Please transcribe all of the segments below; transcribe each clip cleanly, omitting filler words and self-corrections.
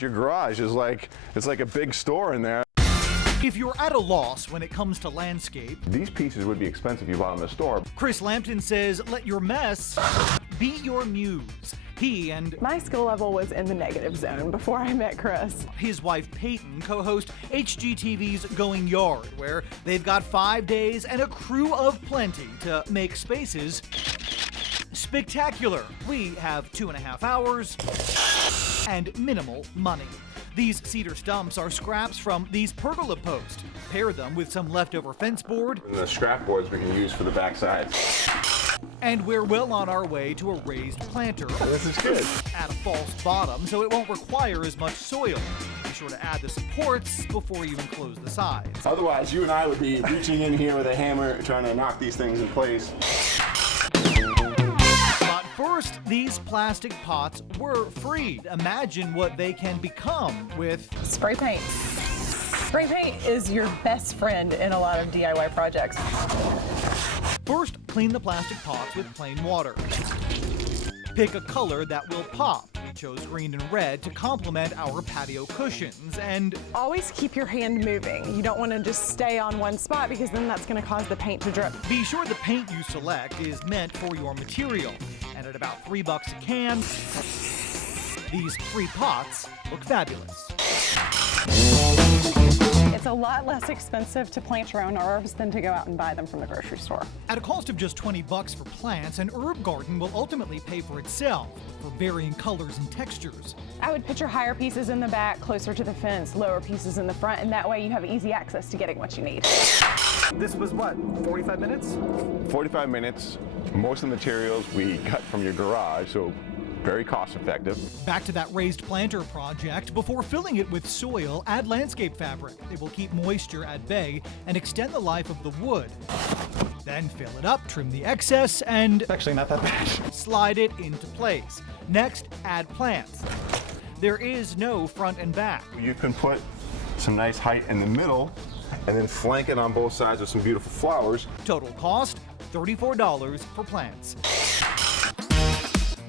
Your garage is it's like a big store in there. If you're at a loss when it comes to landscape, These pieces would be expensive if you bought them in the store. Chris Lampton says let your mess be your muse. He and my skill level was in the negative zone before I met Chris. his wife Peyton co-host HGTV's Going Yard, where they've got 5 days and a crew of plenty to make spaces spectacular. We have 2.5 hours and minimal money. These cedar stumps are scraps from these pergola posts. Pair them with some leftover fence board. And the scrap boards we can use for the back sides. And we're well on our way to a raised planter. This is good. At a false bottom, so it won't require as much soil. Be sure to add the supports before you enclose the sides. Otherwise, you and I would be reaching in here with a hammer trying to knock these things in place. But first, these plastic pots were free. Imagine what they can become with Spray paint. Spray paint is your best friend in a lot of DIY projects. First, clean the plastic pots with plain water. Pick a color that will pop. We chose green and red to complement our patio cushions, and Always keep your hand moving. You don't want to just stay on one spot because then that's going to cause the paint to drip. be sure the paint you select is meant for your material. And at about $3 a can, these 3 pots look fabulous. It's a lot less expensive to plant your own herbs than to go out and buy them from the grocery store. At a cost of just $20 for plants, an herb garden will ultimately pay for itself for varying colors and textures. I would put your higher pieces in the back, closer to the fence, lower pieces in the front, and that way you have easy access to getting what you need. This was what, 45 minutes? 45 minutes. Most of the materials we cut from your garage, so very cost effective. Back to that raised planter project. Before filling it with soil, add landscape fabric. It will keep moisture at bay and extend the life of the wood. Then fill it up, trim the excess, and It's actually not that bad. slide it into place. Next, add plants. There is no front and back. You can put some nice height in the middle and then flank it on both sides with some beautiful flowers. Total cost, $34 for plants.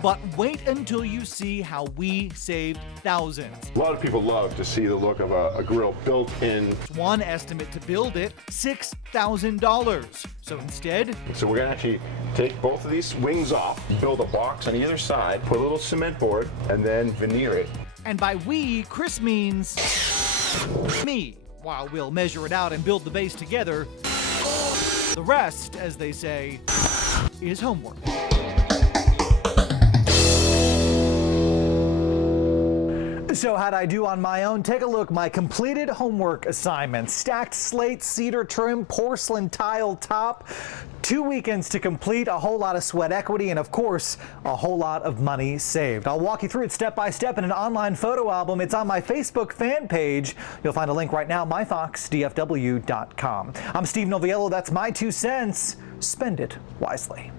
But wait until you see how we saved thousands. A lot of people love to see the look of a grill built in. One estimate to build it, $6,000. So instead, So we're gonna actually take both of these wings off, build a box on either side, put a little cement board, and then veneer it. and by we, Chris means me. While we'll measure it out and build the base together, the rest, as they say, is homework. So how'd I do on my own? Take a look. My completed homework assignment. Stacked slate, cedar trim, porcelain tile top. 2 weekends to complete, a whole lot of sweat equity, and of course, a whole lot of money saved. I'll walk you through it step by step in an online photo album. It's on my Facebook fan page. You'll find a link right now, myfoxdfw.com. I'm Steve Noviello. That's my 2 cents. Spend it wisely.